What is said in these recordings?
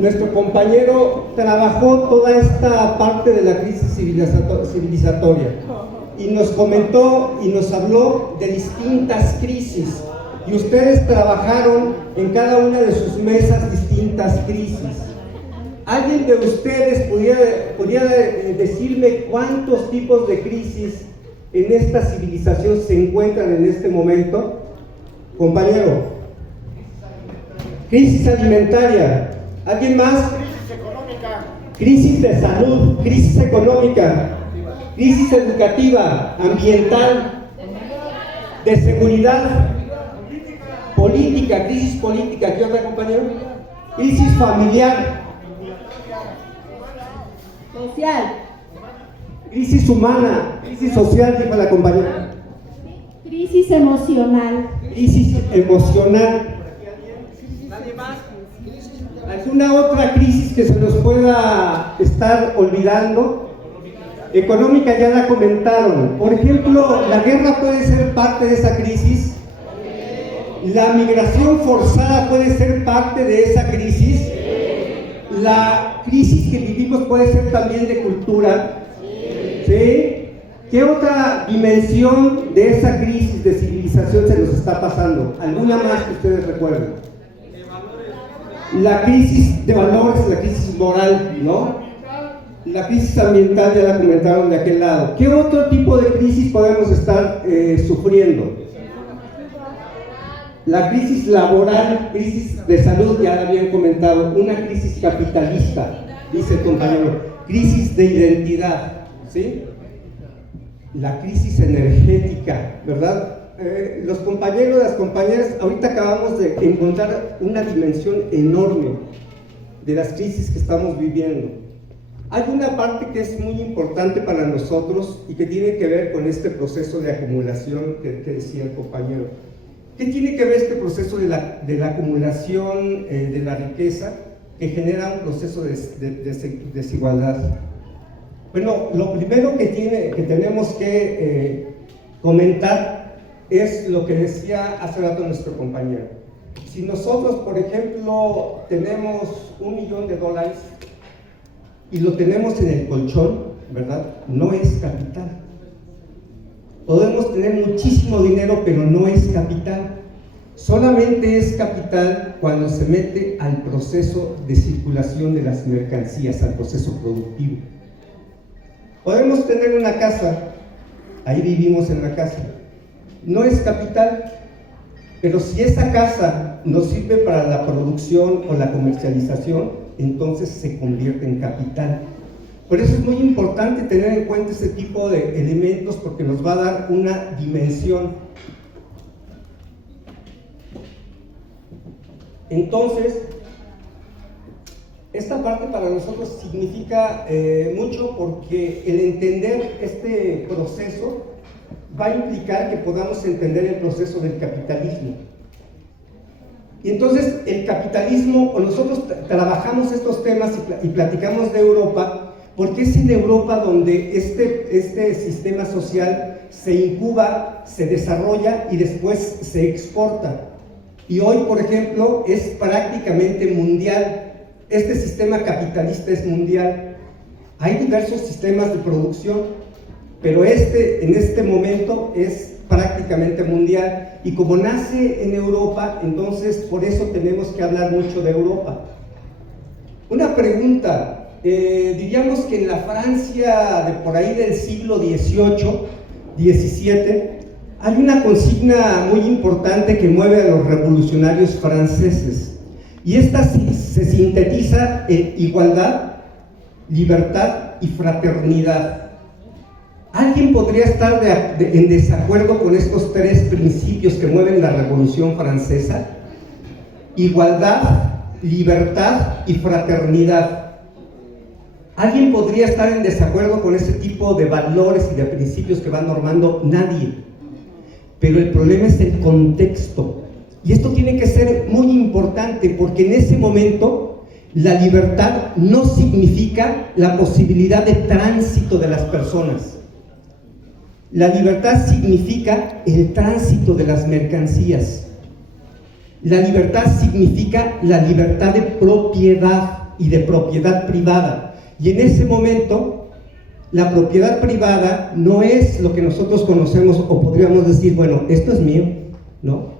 Nuestro compañero trabajó toda esta parte de la crisis civilizatoria y nos comentó y nos habló de distintas crisis, y ustedes trabajaron en cada una de sus mesas distintas crisis. ¿Alguien de ustedes pudiera decirme cuántos tipos de crisis en esta civilización se encuentran en este momento? Compañero. Crisis alimentaria. ¿Alguien más? Crisis económica. Crisis de salud, crisis económica, crisis educativa, ambiental, de seguridad, política, crisis política. ¿Qué otra, compañero? Crisis familiar, social, crisis humana, crisis social, dijo la compañera. crisis emocional. Crisis emocional. ¿Alguna otra crisis que se nos pueda estar olvidando? Económica ya la comentaron. Por ejemplo, ¿la guerra puede ser parte de esa crisis? ¿La migración forzada puede ser parte de esa crisis? ¿La crisis que vivimos puede ser también de cultura? ¿Sí? ¿Qué otra dimensión de esa crisis de civilización se nos está pasando? ¿Alguna más que ustedes recuerden? La crisis de valores, la crisis moral, ¿no? La crisis ambiental ya la comentaron de aquel lado. ¿Qué otro tipo de crisis podemos estar sufriendo? La crisis laboral, crisis de salud, ya la habían comentado. Una crisis capitalista, dice el compañero. Crisis de identidad, ¿sí? La crisis energética, ¿verdad? Los compañeros, las compañeras, ahorita acabamos de encontrar una dimensión enorme de las crisis que estamos viviendo. Hay una parte que es muy importante para nosotros y que tiene que ver con este proceso de acumulación que decía el compañero. ¿Qué tiene que ver este proceso de la acumulación de la riqueza que genera un proceso de desigualdad? Bueno, lo primero que tenemos que comentar es lo que decía hace rato nuestro compañero. Si nosotros, por ejemplo, tenemos $1 millón y lo tenemos en el colchón, ¿verdad? No es capital. Podemos tener muchísimo dinero, pero no es capital. Solamente es capital cuando se mete al proceso de circulación de las mercancías, al proceso productivo. Podemos tener una casa, ahí vivimos en la casa. No es capital, pero si esa casa nos sirve para la producción o la comercialización, entonces se convierte en capital. Por eso es muy importante tener en cuenta ese tipo de elementos, porque nos va a dar una dimensión. Entonces, esta parte para nosotros significa mucho, porque el entender este proceso va a implicar que podamos entender el proceso del capitalismo. Y entonces el capitalismo, o nosotros trabajamos estos temas y platicamos de Europa, porque es en Europa donde este sistema social se incuba, se desarrolla y después se exporta. Y hoy, por ejemplo, es prácticamente mundial. Este sistema capitalista es mundial. Hay diversos sistemas de producción, pero en este momento es prácticamente mundial, y como nace en Europa, entonces por eso tenemos que hablar mucho de Europa. Una pregunta, diríamos que en la Francia de por ahí del siglo XVIII, XVII, hay una consigna muy importante que mueve a los revolucionarios franceses, y esta se sintetiza en igualdad, libertad y fraternidad. ¿Alguien podría estar en desacuerdo con estos tres principios que mueven la Revolución Francesa? Igualdad, libertad y fraternidad. ¿Alguien podría estar en desacuerdo con ese tipo de valores y de principios que van normando? Nadie. Pero el problema es el contexto. Y esto tiene que ser muy importante, porque en ese momento la libertad no significa la posibilidad de tránsito de las personas. La libertad significa el tránsito de las mercancías. La libertad significa la libertad de propiedad y de propiedad privada. Y en ese momento, la propiedad privada no es lo que nosotros conocemos o podríamos decir, bueno, esto es mío, ¿no?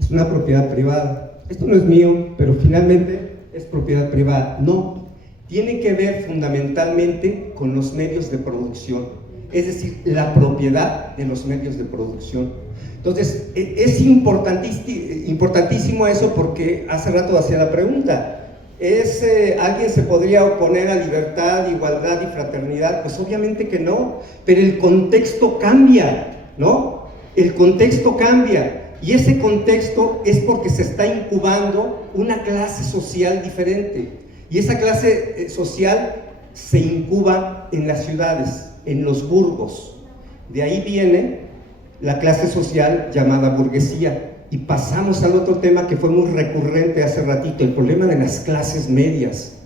Es una propiedad privada. Esto no es mío, pero finalmente es propiedad privada. No, tiene que ver fundamentalmente con los medios de producción, es decir, la propiedad de los medios de producción. Entonces, es importantísimo eso, porque hace rato hacía la pregunta. ¿Alguien se podría oponer a libertad, igualdad y fraternidad? Pues obviamente que no, pero el contexto cambia, ¿no? El contexto cambia, y ese contexto es porque se está incubando una clase social diferente, y esa clase social se incuba en las ciudades, en los burgos. De ahí viene la clase social llamada burguesía. Y pasamos al otro tema que fue muy recurrente hace ratito, el problema de las clases medias.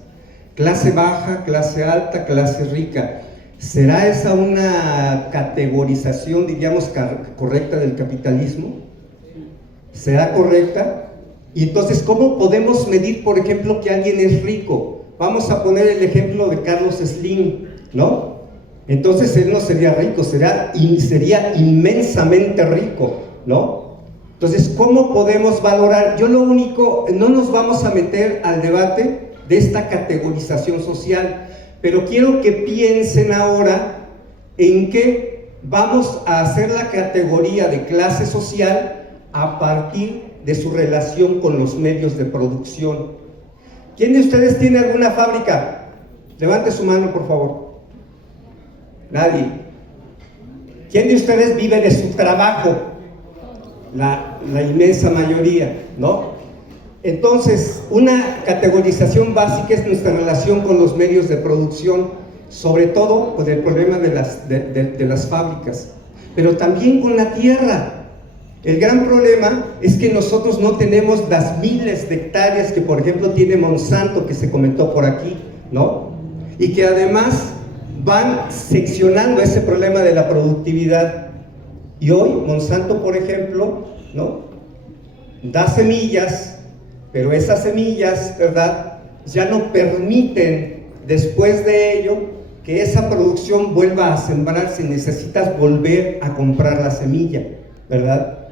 Clase baja, clase alta, clase rica. ¿Será esa una categorización, diríamos, correcta del capitalismo? ¿Será correcta? Y entonces, ¿cómo podemos medir, por ejemplo, que alguien es rico? Vamos a poner el ejemplo de Carlos Slim, ¿no? Entonces él no sería rico, sería inmensamente rico, ¿no? Entonces, ¿cómo podemos valorar? Yo lo único, no nos vamos a meter al debate de esta categorización social, pero quiero que piensen ahora en que vamos a hacer la categoría de clase social a partir de su relación con los medios de producción. ¿Quién de ustedes tiene alguna fábrica? Levante su mano, por favor. Nadie. ¿Quién de ustedes vive de su trabajo? La inmensa mayoría, ¿no? Entonces, una categorización básica es nuestra relación con los medios de producción, sobre todo con el problema de las fábricas, pero también con la tierra. El gran problema es que nosotros no tenemos las miles de hectáreas que, por ejemplo, tiene Monsanto, que se comentó por aquí, ¿no? Y que además van seccionando ese problema de la productividad. Y hoy Monsanto, por ejemplo, ¿no?, da semillas, pero esas semillas, ¿verdad?, ya no permiten después de ello que esa producción vuelva a sembrarse. Necesitas volver a comprar la semilla, ¿verdad?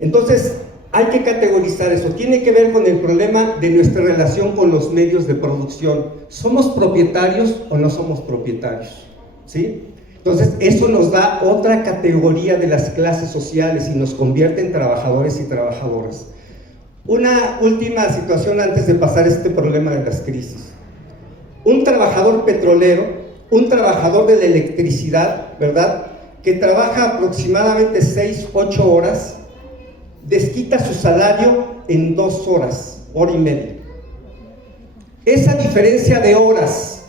Entonces, hay que categorizar eso. Tiene que ver con el problema de nuestra relación con los medios de producción. ¿Somos propietarios o no somos propietarios? ¿Sí? Entonces, eso nos da otra categoría de las clases sociales y nos convierte en trabajadores y trabajadoras. Una última situación antes de pasar este problema de las crisis. Un trabajador petrolero, un trabajador de la electricidad, ¿verdad?, que trabaja aproximadamente 6-8 horas, desquita su salario en 2 horas, hora y media. Esa diferencia de horas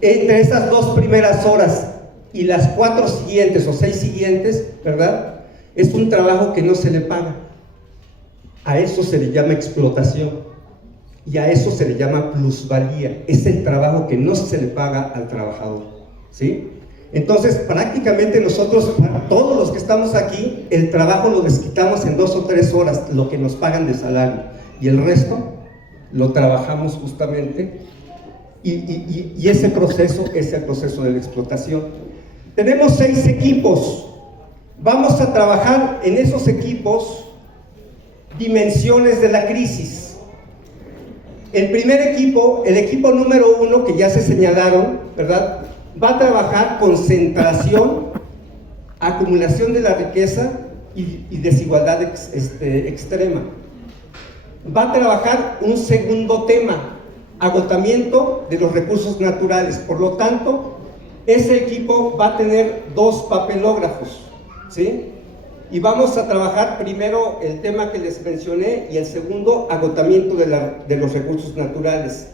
entre esas 2 primeras horas y las 4 siguientes o 6 siguientes, ¿verdad?, es un trabajo que no se le paga. A eso se le llama explotación y a eso se le llama plusvalía. Es el trabajo que no se le paga al trabajador, ¿sí? Entonces, prácticamente nosotros, todos los que estamos aquí, el trabajo lo desquitamos en 2 o 3 horas, lo que nos pagan de salario, y el resto lo trabajamos justamente, y ese proceso es el proceso de la explotación. Tenemos 6 equipos. Vamos a trabajar en esos equipos dimensiones de la crisis. El primer equipo, el equipo número 1, que ya se señalaron, ¿verdad?, va a trabajar concentración, acumulación de la riqueza y desigualdad extrema. Va a trabajar un segundo tema, agotamiento de los recursos naturales. Por lo tanto, ese equipo va a tener 2 papelógrafos, ¿sí? Y vamos a trabajar primero el tema que les mencioné y el segundo, agotamiento de los recursos naturales.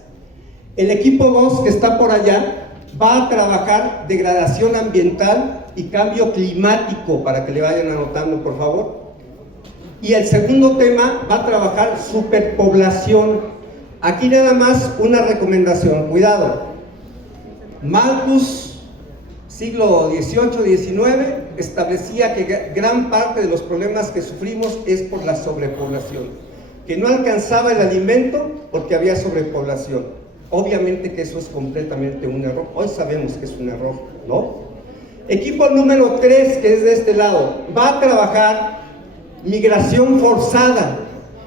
El equipo 2, que está por allá, va a trabajar degradación ambiental y cambio climático, para que le vayan anotando, por favor. Y el segundo tema va a trabajar superpoblación. Aquí nada más una recomendación, cuidado. Malthus, siglo XVIII, XIX, establecía que gran parte de los problemas que sufrimos es por la sobrepoblación, que no alcanzaba el alimento porque había sobrepoblación. Obviamente que eso es completamente un error. Hoy sabemos que es un error, ¿no? Equipo número 3, que es de este lado, va a trabajar migración forzada.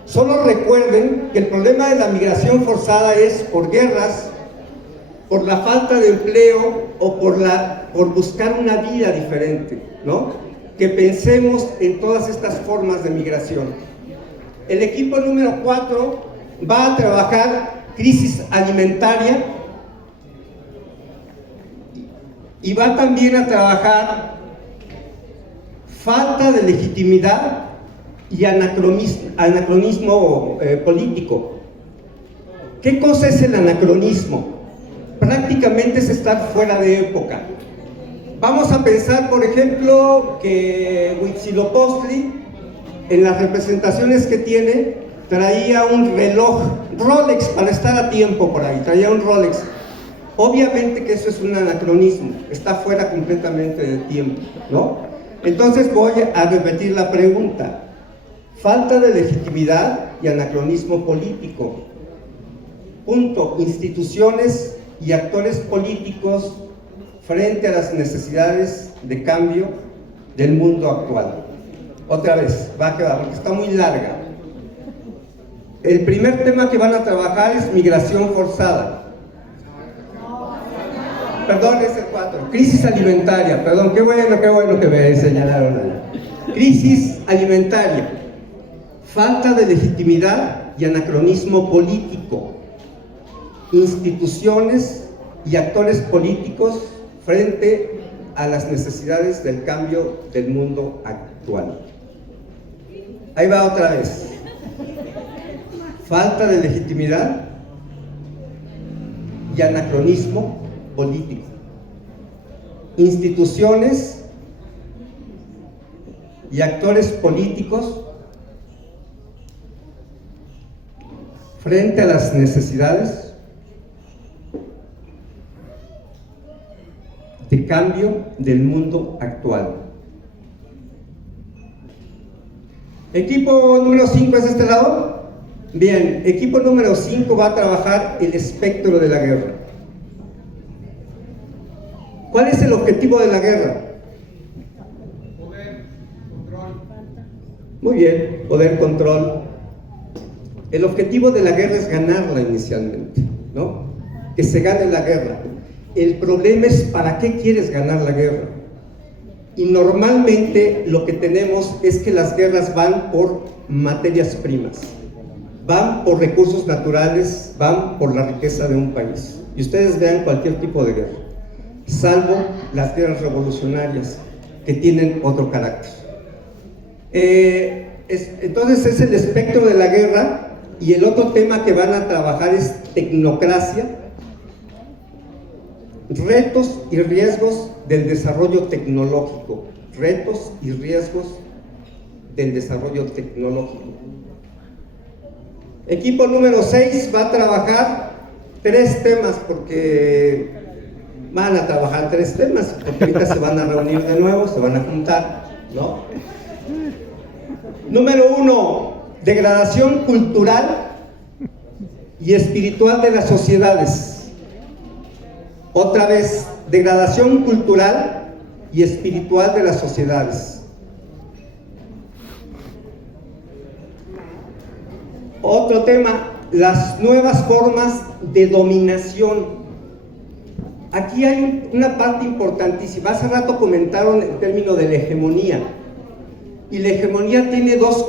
Solo recuerden que el problema de la migración forzada es por guerras, por la falta de empleo o por buscar una vida diferente, ¿no? Que pensemos en todas estas formas de migración. El equipo número 4 va a trabajar crisis alimentaria y va también a trabajar falta de legitimidad y anacronismo político. ¿Qué cosa es el anacronismo? Prácticamente es estar fuera de época. Vamos a pensar, por ejemplo, que Huitzilopochtli, en las representaciones que tiene, traía un reloj Rolex para estar a tiempo por ahí, traía un Rolex. Obviamente que eso es un anacronismo, está fuera completamente de tiempo, ¿no? Entonces voy a repetir la pregunta. Falta de legitimidad y anacronismo político. Punto. Instituciones y actores políticos frente a las necesidades de cambio del mundo actual. Otra vez, va a quedar, porque está muy larga. El primer tema que van a trabajar es migración forzada. Perdón, es el 4. Crisis alimentaria. Perdón, qué bueno que me señalaron ahí. Crisis alimentaria. Falta de legitimidad y anacronismo político. Instituciones y actores políticos frente a las necesidades del cambio del mundo actual. Ahí va otra vez. Falta de legitimidad y anacronismo político. Instituciones y actores políticos frente a las necesidades de cambio del mundo actual. Equipo número 5 es este lado. Bien, equipo número 5 va a trabajar el espectro de la guerra. ¿Cuál es el objetivo de la guerra? Poder, control. Muy bien, poder, control. El objetivo de la guerra es ganarla inicialmente, ¿no? Que se gane la guerra. El problema es ¿para qué quieres ganar la guerra? Y normalmente lo que tenemos es que las guerras van por materias primas, van por recursos naturales, van por la riqueza de un país. Y ustedes vean cualquier tipo de guerra, salvo las guerras revolucionarias, que tienen otro carácter. Entonces es el espectro de la guerra. Y el otro tema que van a trabajar es tecnocracia, retos y riesgos del desarrollo tecnológico. Retos y riesgos del desarrollo tecnológico. Equipo número 6 va a trabajar 3 temas, porque van a trabajar 3 temas, porque ahorita se van a reunir de nuevo, se van a juntar, ¿no? Número 1, degradación cultural y espiritual de las sociedades. Otra vez, degradación cultural y espiritual de las sociedades. Otro tema, las nuevas formas de dominación. Aquí hay una parte importantísima. Hace rato comentaron el término de la hegemonía. Y la hegemonía tiene dos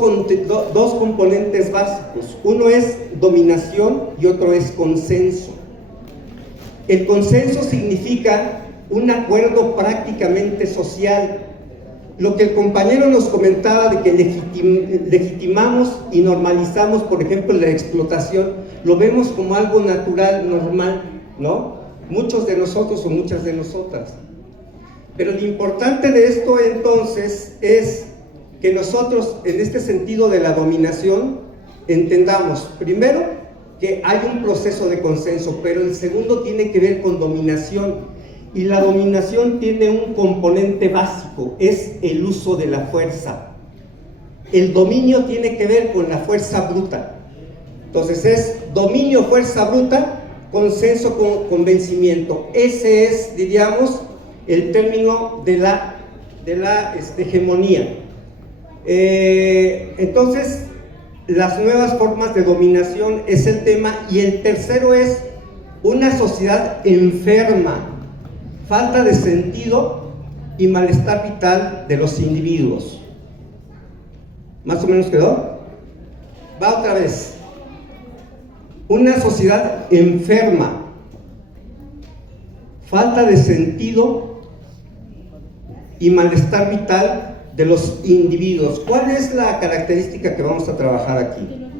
componentes básicos. Uno es dominación y otro es consenso. El consenso significa un acuerdo prácticamente social. Lo que el compañero nos comentaba de que legitimamos y normalizamos, por ejemplo, la explotación, lo vemos como algo natural, normal, ¿no? Muchos de nosotros o muchas de nosotras. Pero lo importante de esto entonces es que nosotros, en este sentido de la dominación, entendamos, primero, que hay un proceso de consenso, pero el segundo tiene que ver con dominación. Y la dominación tiene un componente básico, es el uso de la fuerza. El dominio tiene que ver con la fuerza bruta. Entonces es dominio, fuerza bruta, consenso, convencimiento. Ese es, diríamos, el término de la hegemonía. Entonces, las nuevas formas de dominación es el tema. Y el tercero es una sociedad enferma, falta de sentido y malestar vital de los individuos. ¿Más o menos quedó? Va otra vez. Una sociedad enferma, falta de sentido y malestar vital de los individuos. ¿Cuál es la característica que vamos a trabajar aquí?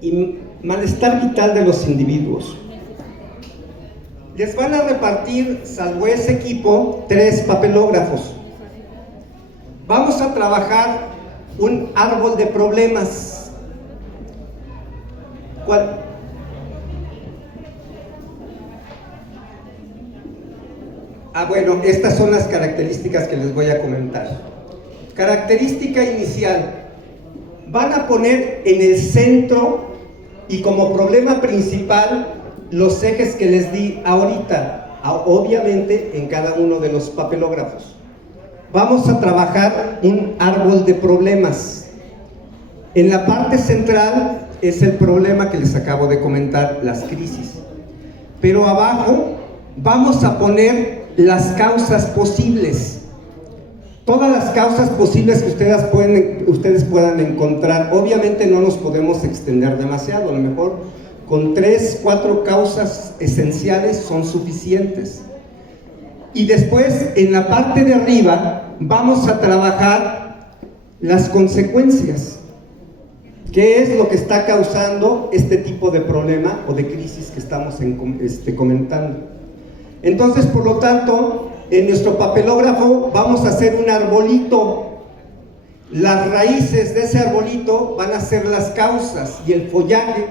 Y malestar vital de los individuos. Les van a repartir, salvo ese equipo, 3 papelógrafos. Vamos a trabajar un árbol de problemas. ¿Cuál? Bueno, estas son las características que les voy a comentar. Característica inicial. Van a poner en el centro y como problema principal los ejes que les di ahorita, obviamente en cada uno de los papelógrafos. Vamos a trabajar un árbol de problemas. En la parte central es el problema que les acabo de comentar, las crisis. Pero abajo vamos a poner las causas posibles. Todas las causas posibles que ustedes puedan encontrar. Obviamente no nos podemos extender demasiado, a lo mejor con 3, 4 causas esenciales son suficientes. Y después, en la parte de arriba, vamos a trabajar las consecuencias. ¿Qué es lo que está causando este tipo de problema o de crisis que estamos comentando? Entonces, por lo tanto, en nuestro papelógrafo vamos a hacer un arbolito. Las raíces de ese arbolito van a ser las causas y el follaje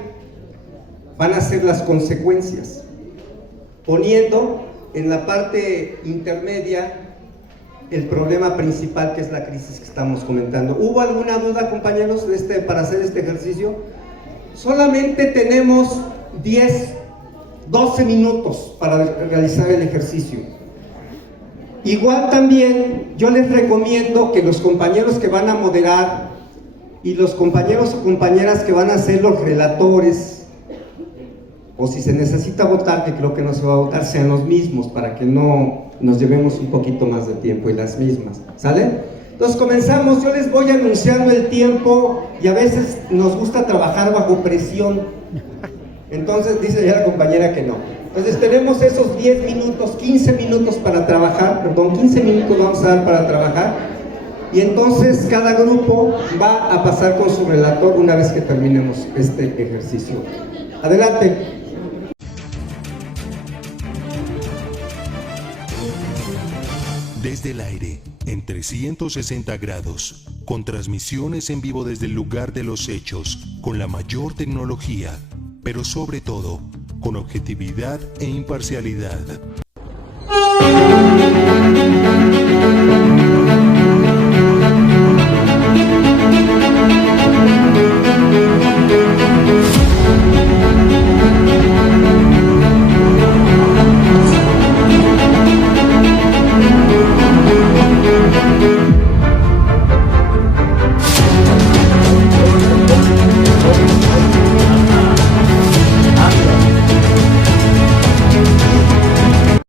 van a ser las consecuencias, poniendo en la parte intermedia el problema principal, que es la crisis que estamos comentando. ¿Hubo alguna duda, compañeros, para hacer este ejercicio? Solamente tenemos 12 minutos para realizar el ejercicio. Igual también yo les recomiendo que los compañeros que van a moderar y los compañeros o compañeras que van a ser los relatores, o si se necesita votar, que creo que no se va a votar, sean los mismos, para que no nos llevemos un poquito más de tiempo, y las mismas, ¿sale? Entonces comenzamos. Yo les voy anunciando el tiempo y a veces nos gusta trabajar bajo presión. Entonces dice ya la compañera que no. Entonces tenemos esos 10 minutos, 15 minutos para trabajar, 15 minutos vamos a dar para trabajar, y entonces cada grupo va a pasar con su relator una vez que terminemos este ejercicio. Adelante. Desde el aire, en 360 grados, con transmisiones en vivo desde el lugar de los hechos, con la mayor tecnología, pero sobre todo, con objetividad e imparcialidad.